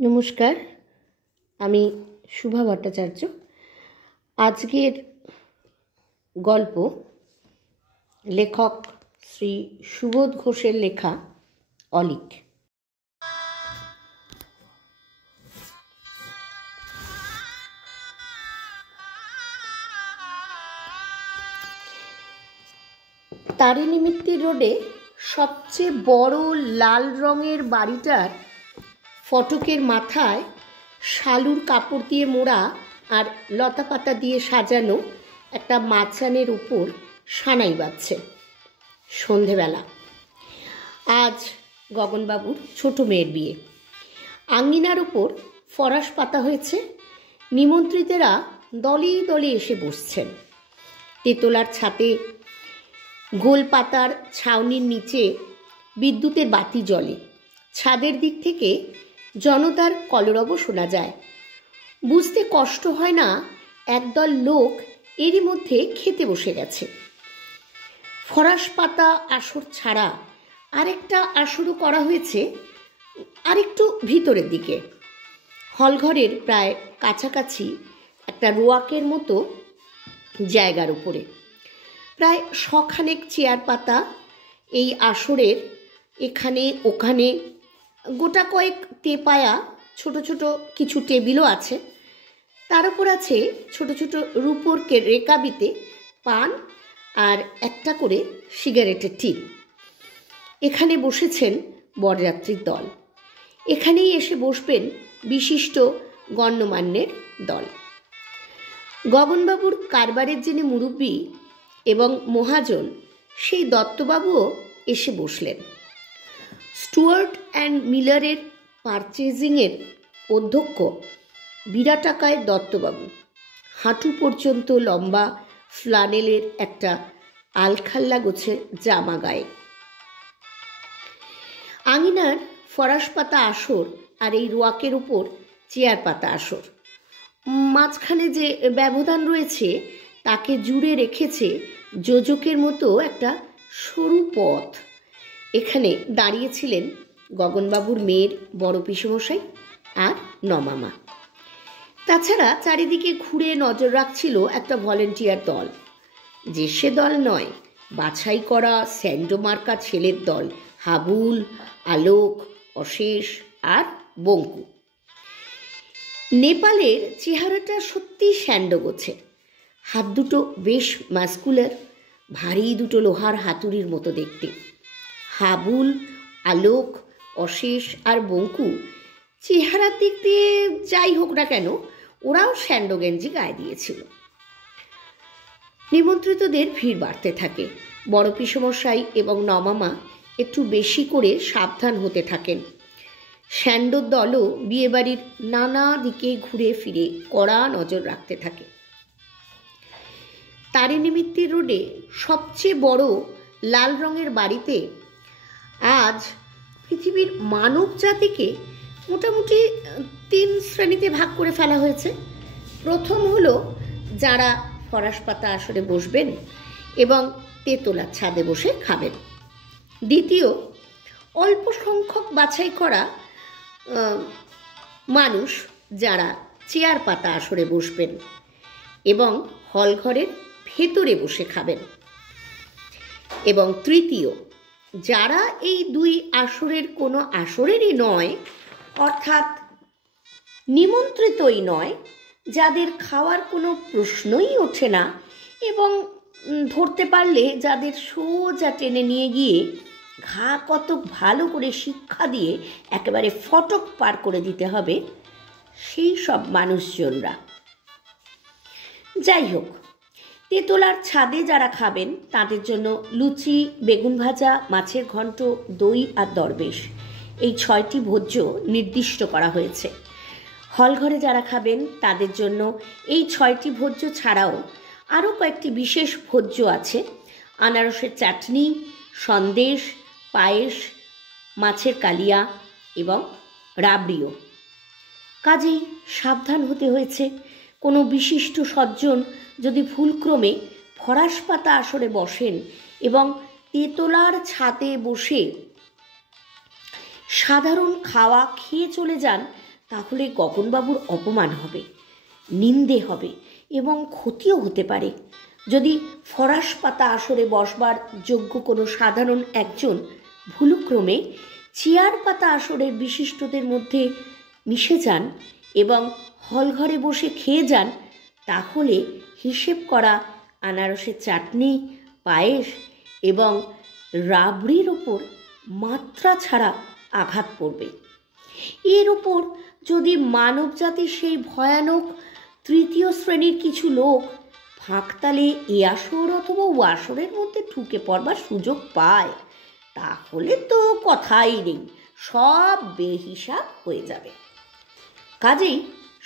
নমস্কার, আমি শুভা ভট্টাচার্য। আজকের গল্প লেখক শ্রী সুবোধ ঘোষের লেখা অলিক। তারিণী মিত্তির রোডে সবচেয়ে বড় লাল রঙের বাড়িটার ফটকের মাথায় শালুর কাপড় দিয়ে মোড়া আর লতাপাতা দিয়ে সাজানো একটা মাচানের উপর সানাই বাজছে। সন্ধেবেলা। আজ গগনবাবুর ছোট মেয়ের বিয়ে। আঙ্গিনার ওপর ফরাস পাতা হয়েছে। নিমন্ত্রিতেরা দলে দলে এসে বসছেন। তেতলার ছাতে গোল পাতার ছাউনির নিচে বিদ্যুতের বাতি জ্বলে। ছাদের দিক থেকে জনতার কলরব শোনা যায়। বুঝতে কষ্ট হয় না একদল লোক এরই মধ্যে খেতে বসে গেছে। ফরাস পাতা আসর ছাড়া আরেকটা আসরও করা হয়েছে আরেকটু ভিতরের দিকে, হলঘরের প্রায় কাছাকাছি একটা রোয়াকের মতো জায়গার উপরে। প্রায় শখানেক চেয়ার পাতা এই আসরের এখানে ওখানে। গোটা কয়েক তেপায়া ছোট ছোট কিছু টেবিলও আছে। তার উপর আছে ছোট ছোট রূপোর রেকাবিতে পান আর একটা করে সিগারেটের টিন। এখানে বসেছেন বরযাত্রীর দল। এখানেই এসে বসবেন বিশিষ্ট গণ্যমান্যের দল। গগনবাবুর কারবারের যিনি মুরব্বী এবং মহাজন, সেই দত্তবাবুও এসে বসলেন। স্টুয়ার্ট অ্যান্ড মিলারের পারচেজিংয়ের অধ্যক্ষ বিরাটাকায় দত্তবাবু, হাঁটু পর্যন্ত লম্বা ফ্লানেলের একটা আলখাল্লা গোছের জামা গায়ে। আঙিনার ফরাস পাতা আসর আর এই রোয়াকের উপর চেয়ার পাতা আসর। মাঝখানে যে ব্যবধান রয়েছে তাকে জুড়ে রেখেছে যোজকের মতো একটা সরু পথ। এখানে দাঁড়িয়েছিলেন গগনবাবুর মেয়ের বড় পিসেমশাই আর নমামা। তাছাড়া চারিদিকে ঘুরে নজর রাখছিল একটা ভলেন্টিয়ার দল। যে সে দল নয়, বাছাই করা স্যান্ডো মার্কা ছেলের দল, হাবুল, আলোক, অশেষ আর বঙ্কু। নেপালের চেহারাটা সত্যি স্যান্ডো গোছে। হাত দুটো বেশ মাস্কুলার, ভারী দুটো লোহার হাতুড়ির মতো দেখতে। হাবুল, আলোক, অশেষ আর বঙ্কু চেহারার দিক দিয়ে যাই হোক না কেন, ওরাও স্যান্ডো গেঞ্জি গায়ে দিয়েছিল। নিমন্ত্রিতদের ভিড় বাড়তে থাকে। বড় পিসেমশাই এবং নমামা একটু বেশি করে সাবধান হতে থাকেন। স্যান্ডোর দলও বিয়েবাড়ির নানা দিকে ঘুরে ফিরে কড়া নজর রাখতে থাকে। তারিণী মিত্তির রোডে সবচেয়ে বড় লাল রঙের বাড়িতে আজ পৃথিবীর মানব জাতিকে মোটামুটি 3 শ্রেণীতে ভাগ করে ফেলা হয়েছে। প্রথম হলো যারা ফরাস পাতা আসরে বসবেন এবং তেতলার ছাদে বসে খাবেন। দ্বিতীয়, অল্প সংখ্যক বাছাই করা মানুষ যারা চেয়ার পাতা আসরে বসবেন এবং হলঘরের ভেতরে বসে খাবেন। এবং তৃতীয়, যারা এই 2 আসরের কোনো আসরেরই নয়, অর্থাৎ নিমন্ত্রিতই নয়, যাদের খাওয়ার কোনো প্রশ্নই ওঠে না এবং ধরতে পারলে যাদের সোজা টেনে নিয়ে গিয়ে ঘা কত ভালো করে শিক্ষা দিয়ে একেবারে ফটক পার করে দিতে হবে, সেই সব মানুষজনরা। যাই হোক, তেতলার ছাদে যারা খাবেন তাদের জন্য লুচি, বেগুন ভাজা, মাছের ঘন্ট, দই আর দরবেশ, এই 6টি ভোজ্য নির্দিষ্ট করা হয়েছে। হলঘরে যারা খাবেন তাদের জন্য এই 6টি ভোজ্য ছাড়াও আরও কয়েকটি বিশেষ ভোজ্য আছে। আনারসের চাটনি, সন্দেশ, পায়েস, মাছের কালিয়া এবং রাবড়িও। কাজেই সাবধান হতে হয়েছে। কোনো বিশিষ্ট সজ্জন যদি ভুলক্রমে ফরাস পাতা আসরে বসেন এবং তেতলার ছাদে বসে সাধারণ খাওয়া খেয়ে চলে যান, তাহলে গগনবাবুর অপমান হবে, নিন্দে হবে এবং ক্ষতিও হতে পারে। যদি ফরাস পাতা আসরে বসবার যোগ্য কোনো সাধারণ একজন ভুলক্রমে চেয়ার পাতা আসরের বিশিষ্টদের মধ্যে মিশে যান এবং হলঘরে বসে খেয়ে যান, তাহলে হিসেব করা আনারসের চাটনি, পায়েস এবং রাবড়ির ওপর মাত্রা ছাড়া আঘাত পড়বে। এর ওপর যদি মানবজাতির সেই ভয়ানক তৃতীয় শ্রেণীর কিছু লোক ফাঁকতালে এ আসর অথবা ও আসরের মধ্যে ঢুকে পড়বার সুযোগ পায়, তাহলে তো কথাই নেই, সব বেহিসাব হয়ে যাবে। কাজেই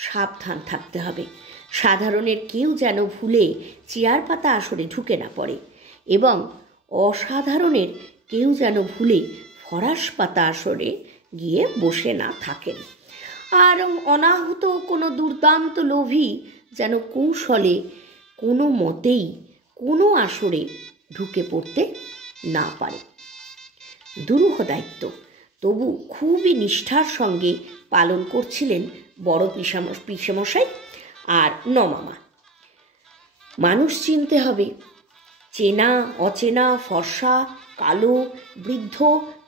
সাবধান থাকতে হবে, সাধারণের কেউ যেন ভুলে চেয়ার পাতা আসরে ঢুকে না পড়ে এবং অসাধারণের কেউ যেন ভুলে ফরাস পাতা আসরে গিয়ে বসে না থাকেন। আর অনাহুত কোনো দুর্দান্ত লোভী যেন কৌশলে কোনো মতেই কোনো আসরে ঢুকে পড়তে না পারে। দুরূহ দায়িত্ব, তবু খুবই নিষ্ঠার সঙ্গে পালন করছিলেন বড় পিসেমশাই আর নমামা। মানুষ চিনতে হবে, চেনা অচেনা, ফর্সা কালো, বৃদ্ধ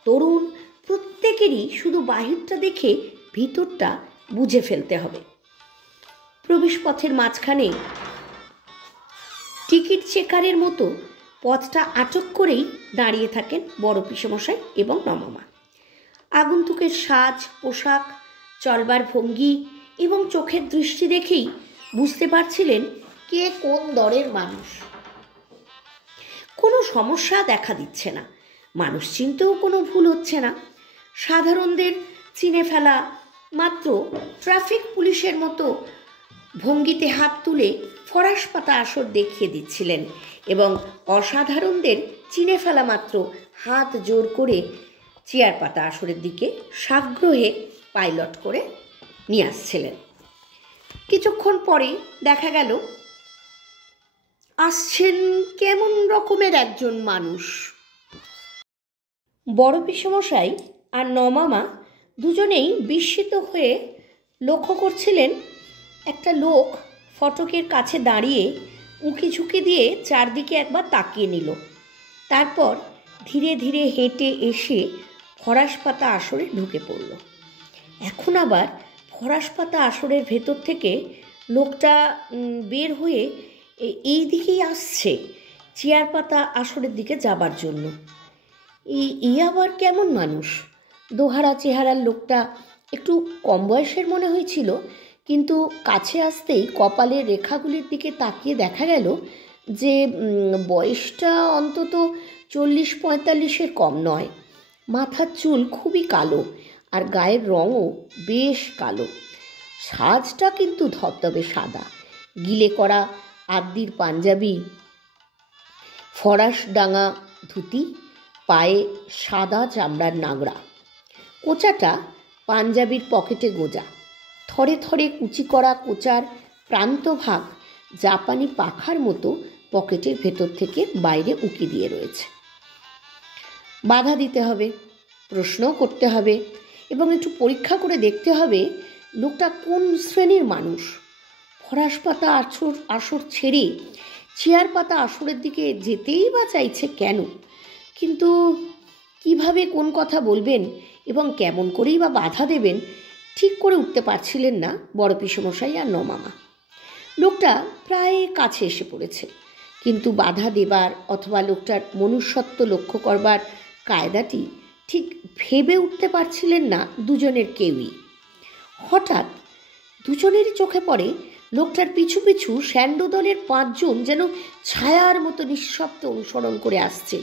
তরুণ, প্রত্যেকেরই শুধু বাহিরটা দেখে ভিতরটা বুঝে ফেলতে হবে। প্রবেশপথের মাঝখানে টিকিট চেকারের মতো পথটা আটক করেই দাঁড়িয়ে থাকেন বড় পিসেমশাই এবং নমামা। আগন্তুকের সাজ পোশাক, চলবার ভঙ্গি এবং চোখের দৃষ্টি দেখেই বুঝতে পারছিলেন কে কোন দরের মানুষ। কোনো সমস্যা দেখা দিচ্ছে না, মানুষ চিনতেও কোনো ভুল হচ্ছে না। সাধারণদের চিনে ফেলা মাত্র ট্রাফিক পুলিশের মতো ভঙ্গিতে হাত তুলে ফরাস পাতা আসর দেখিয়ে দিচ্ছিলেন এবং অসাধারণদের চিনে ফেলা মাত্র হাত জোর করে চেয়ার পাতা আসরের দিকে সাগ্রহে পাইলট করে নিয়ে আসছিলেন। কিছুক্ষণ পরে দেখা গেল আসছেন কেমন রকমের একজন মানুষ। বড় পিসেমশাই আর নমামা দুজনেই বিস্মিত হয়ে লক্ষ্য করছিলেন একটা লোক ফটকের কাছে দাঁড়িয়ে উঁকি ঝুঁকি দিয়ে চারদিকে একবার তাকিয়ে নিল, তারপর ধীরে ধীরে হেঁটে এসে ফরাস পাতা আসরে ঢুকে পড়ল। এখন আবার ফরাস পাতা আসরের ভেতর থেকে লোকটা বের হয়ে এই দিকেই আসছে, চেয়ার পাতা আসরের দিকে যাবার জন্য। এই আবার কেমন মানুষ? দোহারা চেহারার লোকটা একটু কম বয়সের মনে হয়েছিল, কিন্তু কাছে আসতেই কপালের রেখাগুলির দিকে তাকিয়ে দেখা গেল যে বয়সটা অন্তত 40-45-এর কম নয়। মাথার চুল খুবই কালো আর গায়ের রঙও বেশ কালো। সাজটা কিন্তু ধবধবে সাদা, গিলে করা আদ্দির পাঞ্জাবি, ফরাস ডাঙা ধুতি, পায়ে সাদা চামড়ার নাগড়া, কোচাটা পাঞ্জাবির পকেটে গোজা, থরে থরে কুচি করা কোচার প্রান্তভাগ জাপানি পাখার মতো পকেটের ভেতর থেকে বাইরে উঁকি দিয়ে রয়েছে। বাধা দিতে হবে, প্রশ্নও করতে হবে এবং একটু পরীক্ষা করে দেখতে হবে লোকটা কোন শ্রেণীর মানুষ। ফরাস পাতা আসর ছেড়ে চেয়ার পাতা আসরের দিকে যেতেই বা চাইছে কেন? কিন্তু কিভাবে কোন কথা বলবেন এবং কেমন করেই বা বাধা দেবেন ঠিক করে উঠতে পারছিলেন না বড় পিসেমশাই আর নমামা। লোকটা প্রায় কাছে এসে পড়েছে, কিন্তু বাধা দেবার অথবা লোকটার মনুষ্যত্ব লক্ষ্য করবার কায়দাটি ঠিক ভেবে উঠতে পারছিলেন না দুজনের কেউই। হঠাৎ দুজনেরই চোখে পড়ে লোকটার পিছু পিছু স্যান্ডো দলের 5 জন যেন ছায়ার মতো নিঃশব্দ অনুসরণ করে আসছে।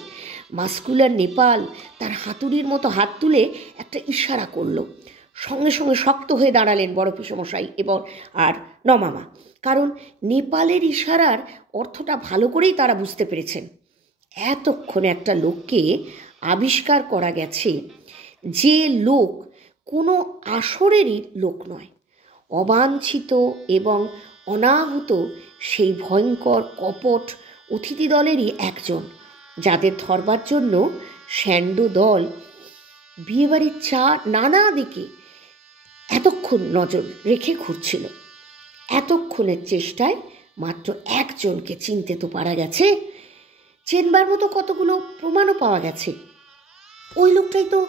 মাস্কুলার নেপাল তার হাতুড়ির মতো হাত তুলে একটা ইশারা করল। সঙ্গে সঙ্গে শক্ত হয়ে দাঁড়ালেন বড় পিসেমশাই এবং আর নমামা, কারণ নেপালের ইশারার অর্থটা ভালো করেই তারা বুঝতে পেরেছেন। এতক্ষণে একটা লোককে আবিষ্কার করা গেছে যে লোক কোনো আসরেরই লোক নয়, অবাঞ্ছিত এবং অনাহুত সেই ভয়ঙ্কর কপট অতিথি দলেরই একজন, যাদের ধরবার জন্য স্যান্ডো দল বিয়েবাড়ির নানা দিকে এতক্ষণ নজর রেখে ঘুরছিল। এতক্ষণের চেষ্টায় মাত্র একজনকে চিনতে তো পারা গেছে, চেনবার মতো কতগুলো প্রমাণও পাওয়া গেছে। ওই লোকটাই তো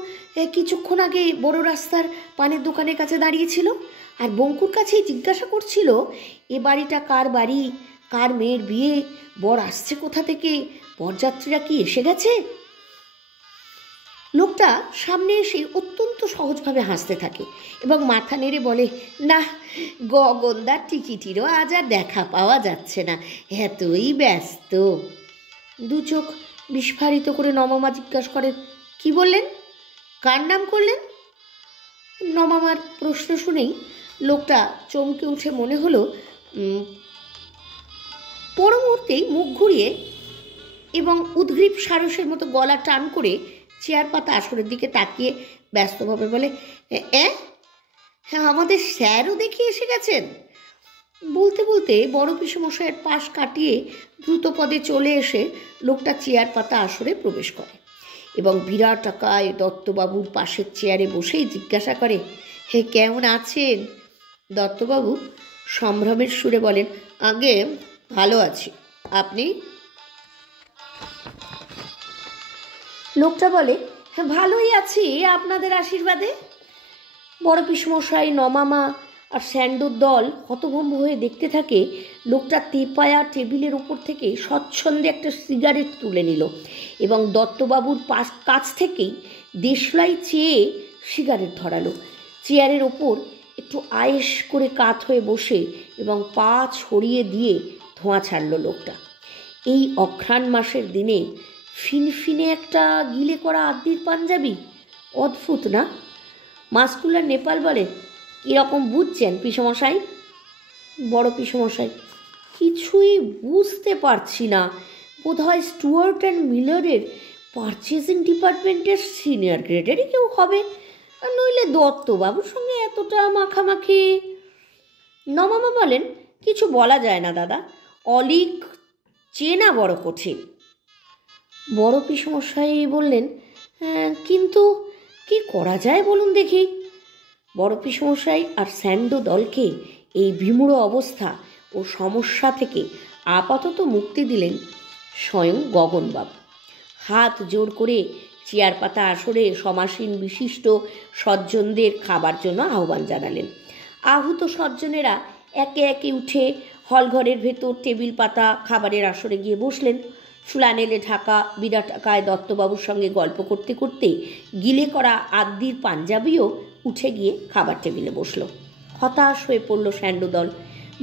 কিছুক্ষণ আগে বড় রাস্তার পানের দোকানের কাছে দাঁড়িয়েছিল, আর বঙ্কুর কাছেই জিজ্ঞাসা করছিল এ বাড়িটা কার বাড়ি, কার মেয়ের বিয়ে, বর আসছে কোথা থেকে, বরযাত্রীরা কি এসে গেছে। লোকটা সামনে এসে অত্যন্ত সহজভাবে হাসতে থাকে এবং মাথা নেড়ে বলে, না, গগনদার টিকিটিরও আজ আর দেখা পাওয়া যাচ্ছে না, এতই ব্যস্ত। দু চোখ বিস্ফারিত করে নমামা জিজ্ঞাসা করেন, কি বললেন, কার নাম করলেন? নমামার প্রশ্ন শুনেই লোকটা চমকে উঠে মনে হলো পর মুহূর্তেই মুখ ঘুরিয়ে এবং উদ্গ্রীব সারসের মতো গলা টান করে চেয়ার পাতা আসরের দিকে তাকিয়ে ব্যস্তভাবে বলে, হ্যাঁ, আমাদের স্যারও দেখি এসে গেছেন। বলতে বলতে বড় পিসেমশাইয়ের পাশ কাটিয়ে দ্রুত পদে চলে এসে লোকটা চেয়ার পাতা আসরে প্রবেশ করে এবং বিরাটাকায় দত্তবাবুর পাশের চেয়ারে বসেই জিজ্ঞাসা করে, হে, কেমন আছেন? দত্তবাবু সম্ভ্রমের সুরে বলেন, আগে ভালো আছি, আপনি? লোকটা বলে, হ্যাঁ, ভালোই আছি আপনাদের আশীর্বাদে। বড় পিসমশাই, নমামা আর স্যান্ডোর দল হতভম্ব হয়ে দেখতে থাকে লোকটা তেপায়া টেবিলের ওপর থেকে স্বচ্ছন্দে একটা সিগারেট তুলে নিল এবং দত্তবাবুর কাছ থেকেই দেশলাই চেয়ে সিগারেট ধরালো। চেয়ারের ওপর একটু আয়েস করে কাত হয়ে বসে এবং পা ছড়িয়ে দিয়ে ধোঁয়া ছাড়ল লোকটা। এই অঘ্রাণ মাসের দিনে ফিনফিনে একটা গিলে করা আদির পাঞ্জাবি, অদ্ভুত না? মাস্কুলার নেপাল বলে, কীরকম বুঝছেন পিসমশাই? বড় পিসমশাই, কিছুই বুঝতে পারছি না, বোধহয় স্টুয়ার্ট অ্যান্ড মিলারের পারচেজিং ডিপার্টমেন্টের সিনিয়র গ্রেডেরই কেউ হবে, আর নইলে দত্তবাবুর সঙ্গে এতটা মাখামাখি। নমামা বলেন, কিছু বলা যায় না দাদা, অলিক চেনা বড় কঠিন। বড় পিসমশাই বললেন, কিন্তু কি করা যায় বলুন দেখি। বড় পিসমশাই আর স্যান্ডো দলকে এই বিমূঢ় অবস্থা ও সমস্যা থেকে আপাতত মুক্তি দিলেন স্বয়ং গগনবাবু। হাত জোর করে চেয়ার পাতা আসরে সমাসীন বিশিষ্ট সজ্জনদের খাবার জন্য আহ্বান জানালেন। আহত সজ্জনেরা একে একে উঠে হলঘরের ভেতর টেবিল পাতা খাবারের আসরে গিয়ে বসলেন। ফুলানেলে ঢাকা বিরাটাকায় দত্তবাবুর সঙ্গে গল্প করতে করতে গিলে করা আদির পাঞ্জাবিও উঠে গিয়ে খাবার টেবিলে বসল। হতাশ হয়ে পড়ল স্যান্ডো দল।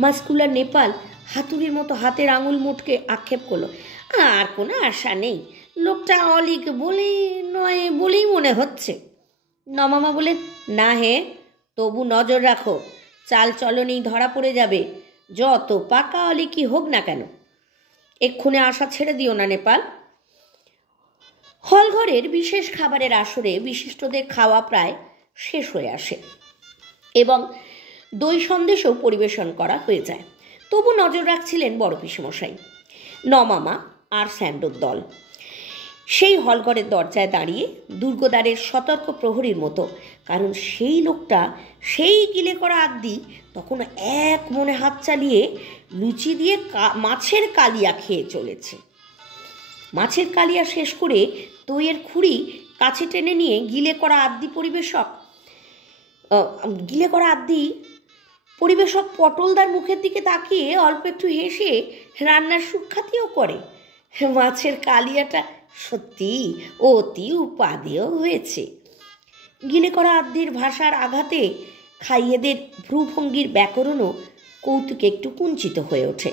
মাস্কুলার নেপাল হাতুড়ির মতো হাতের আঙুল মুটকে আক্ষেপ করলো, আর কোনো আশা নেই, লোকটা অলিক বলেই মনে হচ্ছে। নমামা বলেন, না হে, তবু নজর রাখো, চাল চলনেই ধরা পড়ে যাবে, যত পাকা অলিকই হোক না কেন। এক্ষুনি আশা ছেড়ে দিও না নেপাল। হলঘরের বিশেষ খাবারের আসরে বিশিষ্টদের খাওয়া প্রায় শেষ হয়ে আসে এবং দই সন্দেশও পরিবেশন করা হয়ে যায়। তবু নজর রাখছিলেন বড় পিসমশাই, নমামা আর স্যান্ডোর দল। সেই হলঘরের দরজায় দাঁড়িয়ে দুর্গদ্বারের সতর্ক প্রহরীর মতো, কারণ সেই লোকটা, সেই গিলে করা আদি তখন এক মনে হাত চালিয়ে লুচি দিয়ে মাছের কালিয়া খেয়ে চলেছে। মাছের কালিয়া শেষ করে দইয়ের খুঁড়ি কাছে টেনে নিয়ে গিলে করা পরিবেশক পটলদার মুখের দিকে তাকিয়ে অল্প একটু হেসে রান্নার সুখ্যাতিও করে। মাছের কালিয়াটা সত্যি অতি উপাদেয় হয়েছে। গিলে করা আদির ভাষার আঘাতে খাইয়েদের ভ্রুভঙ্গির ব্যাকরণও কৌতুকে একটু কুঞ্চিত হয়ে ওঠে।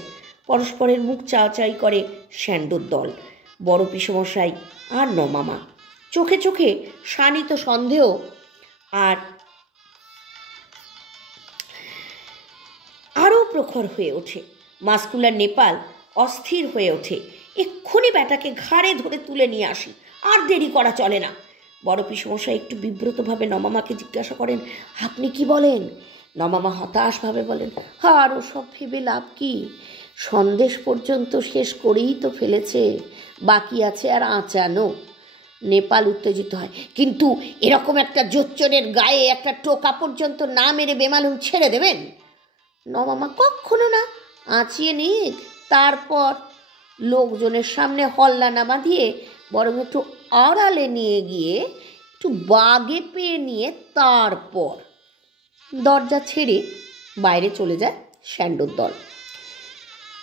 পরস্পরের মুখ চাওয়াচাই করে স্যান্ডোর দল, বড় পিসমশাই আর নমামা। চোখে চোখে শানিত সন্দেহ আর আরও প্রখর হয়ে ওঠে। মাস্কুলার নেপাল অস্থির হয়ে ওঠে, এক্ষুনি ব্যাটাকে ঘাড়ে ধরে তুলে নিয়ে আসি, আর দেরি করা চলে না। বড় পিসমশাই একটু বিব্রতভাবে নমামাকে জিজ্ঞাসা করেন, আপনি কি বলেন? নমামা হতাশভাবে বলেন, আর ওসব ভেবে লাভ কি, সন্দেশ পর্যন্ত শেষ করেই তো ফেলেছে, বাকি আছে আর আঁচানো। নেপাল উত্তেজিত হয়, কিন্তু এরকম একটা জোচ্চরের গায়ে একটা টোকা পর্যন্ত না মেরে বেমালুম ছেড়ে দেবেন? নমামা, কখনো না, আঁচিয়ে নিক, তারপর লোকজনের সামনে হল্লা না বাঁধিয়ে বরং একটু আড়ালে নিয়ে গিয়ে একটু বাগে পেয়ে নিয়ে তারপর। দরজা ছেড়ে বাইরে চলে যায় স্যান্ডোর দল।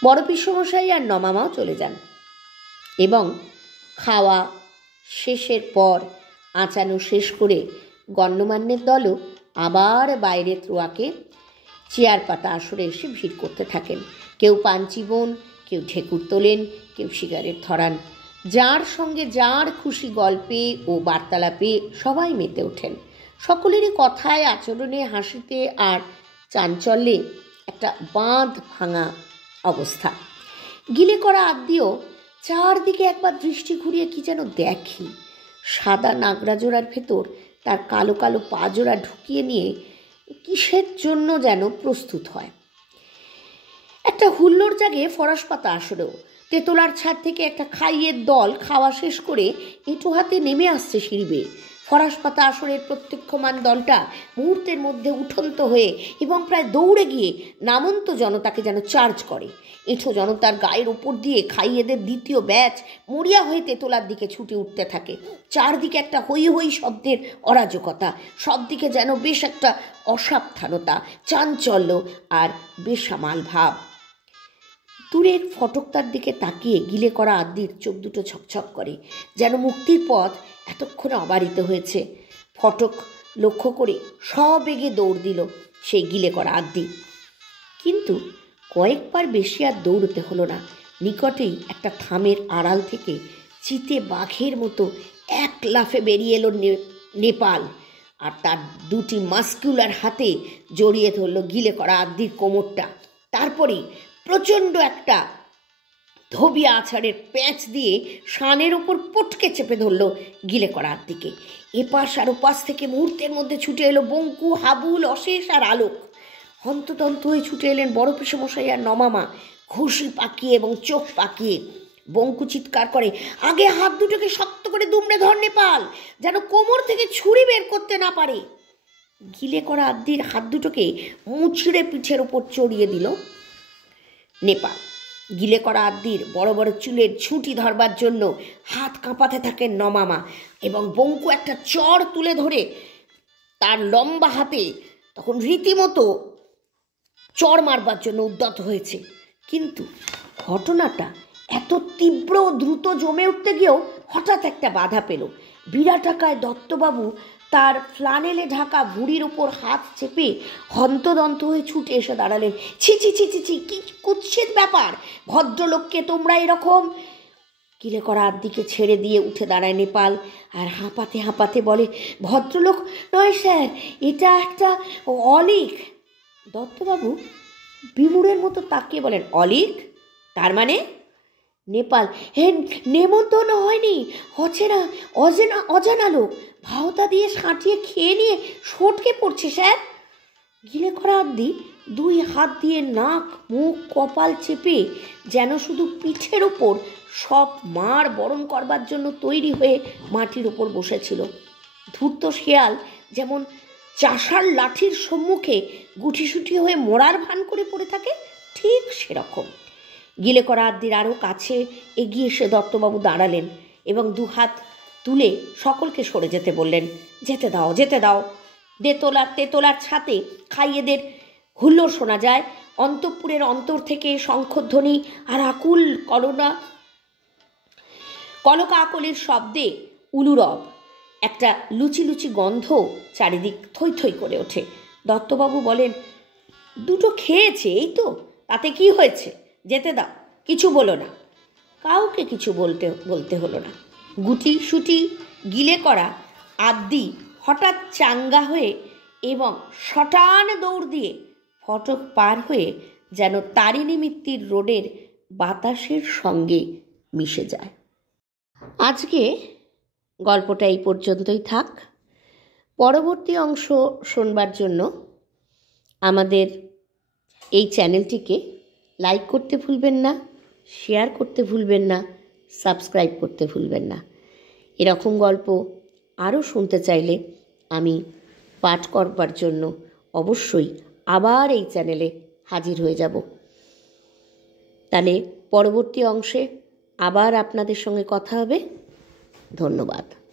বড় পিসমশাই আর নমামাও চলে যান এবং খাওয়া শেষের পর আঁচানো শেষ করে গণ্যমান্যের দলও আবার বাইরের ত্রোয়াকে চেয়ার পাতা আসরে এসে ভিড় করতে থাকেন। কেউ পান চিবোন, কেউ ঢেকুর তোলেন, কেউ সিগারেট ধরান। যার সঙ্গে যার খুশি গল্পে ও বার্তালাপে সবাই মেতে ওঠেন। সকলেরই কথায়, আচরণে, হাসিতে আর চাঞ্চল্যে একটা বাঁধ ভাঙা অবস্থা। গিলে করা আদ্যিও চারদিকে একবার দৃষ্টি ঘুরিয়ে কি যেন দেখি। সাদা নাগরাজোড়ার ভেতর তার কালো কালো পাজোড়া ঢুকিয়ে নিয়ে কিসের জন্য যেন প্রস্তুত হয়। একটা হুল্লোড় জাগে ফরাস পাতা আসরেও। তেতলার ছাদ থেকে একটা খাইয়ের দল খাওয়া শেষ করে এঁটো হাতে নেমে আসছে সিঁড়ি বেয়ে। ফরাস পাতা আসরের প্রত্যক্ষমান দলটা মুহূর্তের মধ্যে উঠন্ত হয়ে এবং প্রায় দৌড়ে গিয়ে নামন্ত জনতাকে যেন চার্জ করে। এঁঠো জনতার গায়ের উপর দিয়ে খাইয়েদের দ্বিতীয় ব্যাচ মরিয়া হয়ে তেতলার দিকে ছুটে উঠতে থাকে। চারদিকে একটা হৈ হৈ শব্দের অরাজকতা, সব দিকে যেন বেশ একটা অসাবধানতা, চাঞ্চল্য আর বেসামাল ভাব। দূরের ফটকটার দিকে তাকিয়ে গিলে করা আদ্যির চোখ দুটো ছকছক করে, যেন মুক্তির পথ এতক্ষণে অবারিত হয়েছে। ফটক লক্ষ্য করে সবেগে দৌড় দিল সেই গিলে করা আদ্যি। কিন্তু কয়েকবার বেশি আর দৌড়তে হলো না। নিকটেই একটা থামের আড়াল থেকে চিতে বাঘের মতো এক লাফে বেরিয়ে এলো নেপাল, আর তার দুটি মাস্কুলার হাতে জড়িয়ে ধরল গিলে করা আদ্যির কোমরটা। তারপরেই প্রচণ্ড একটা ধোবিয়া আছাড়ের প্যাঁচ দিয়ে শানের ওপর পটকে চেপে ধরল গিলে করা আদ্যিকে। এপাশ আর ওপাশ থেকে মুহূর্তের মধ্যে ছুটে এলো বঙ্কু, হাবুল, অশেষ আর আলোক। হন্তদন্ত হয়ে ছুটে এলেন বড় পিসমশাই আর নমামা, ঘুষি পাকিয়ে এবং চোখ পাকিয়ে। বঙ্কু চিৎকার করে, আগে হাত দুটোকে শক্ত করে দুমড়ে ধর নেপাল, যেন কোমর থেকে ছুরি বের করতে না পারে। গিলে করা আদ্যির হাত দুটোকে মুচড়ে পিঠের ওপর চড়িয়ে দিল নেপাল। গিলে করা আদ্যির বড় বড় চুলের ছুটি ধরবার জন্য হাত কাঁপাতে থাকেন নমামা, এবং বঙ্কু একটা চড় তুলে ধরে তার লম্বা হাতে তখন রীতিমতো চড় মারবার জন্য উদ্যত হয়েছে। কিন্তু ঘটনাটা এত তীব্র ও দ্রুত জমে উঠতে গিয়েও হঠাৎ একটা বাধা পেল। বিরাটাকায় দত্তবাবু তার ফ্লানেলে ঢাকা ভুঁড়ির উপর হাত চেপে হন্তদন্ত হয়ে ছুটে এসে দাঁড়ালেন। ছি ছি ছি ছি ছি, কি কুৎসিত ব্যাপার! ভদ্রলোককে তোমরা এরকম! গিলে করা আদ্যিকে ছেড়ে দিয়ে উঠে দাঁড়ায় নেপাল আর হাঁপাতে হাঁপাতে বলে, ভদ্রলোক নয় স্যার, এটা একটা অলিক। দত্তবাবু বিমুড়ের মতো তাকিয়ে বলেন, অলিক? তার মানে? নেপাল, হে, নেমন্তন্ন হয়নি, অজানা লোক ভাওতা দিয়ে সাঁটিয়ে খেয়ে নিয়ে সটকে পড়ছে স্যার। গিলে করা আদ্যি দুই হাত দিয়ে নাক, মুখ, কপাল চেপে যেন শুধু পিঠের ওপর সব মার বরণ করবার জন্য তৈরি হয়ে মাটির ওপর বসেছিল। ধূর্ত শেয়াল যেমন চাষার লাঠির সম্মুখে গুটিসুটি হয়ে মোড়ার ভান করে পড়ে থাকে, ঠিক সেরকম। গিলে করা আদ্যির আরও কাছে এগিয়ে এসে দত্তবাবু দাঁড়ালেন এবং দুহাত তুলে সকলকে সরে যেতে বললেন। যেতে দাও, যেতে দাও। তেতলার ছাতে খাইয়েদের হুল্লোড় শোনা যায়। অন্তঃপুরের অন্তর থেকে শঙ্খধ্বনি আর আকুল কলকাকলির শব্দে উলুরব একটা লুচি লুচি গন্ধ চারিদিক থই থই করে ওঠে। দত্তবাবু বলেন, দুটো খেয়েছে, এই তো, তাতে কি হয়েছে, যেতে দাও, কিছু বলো না। কাউকে কিছু বলতে হলো না। গুটি সুটি গিলে করা আদ্যি হঠাৎ চাঙ্গা হয়ে এবং শটান দৌড় দিয়ে ফটক পার হয়ে যেন তারিণী মিত্তির রোডের বাতাসের সঙ্গে মিশে যায়। আজকে গল্পটা এই পর্যন্তই থাক। পরবর্তী অংশ শোনবার জন্য আমাদের এই চ্যানেলটিকে লাইক করতে ভুলবেন না, শেয়ার করতে ভুলবেন না, সাবস্ক্রাইব করতে ভুলবেন না। এরকম গল্প আরও শুনতে চাইলে আমি পাঠ করবার জন্য অবশ্যই আবার এই চ্যানেলে হাজির হয়ে যাব। তাহলে পরবর্তী অংশে আবার আপনাদের সঙ্গে কথা হবে। ধন্যবাদ।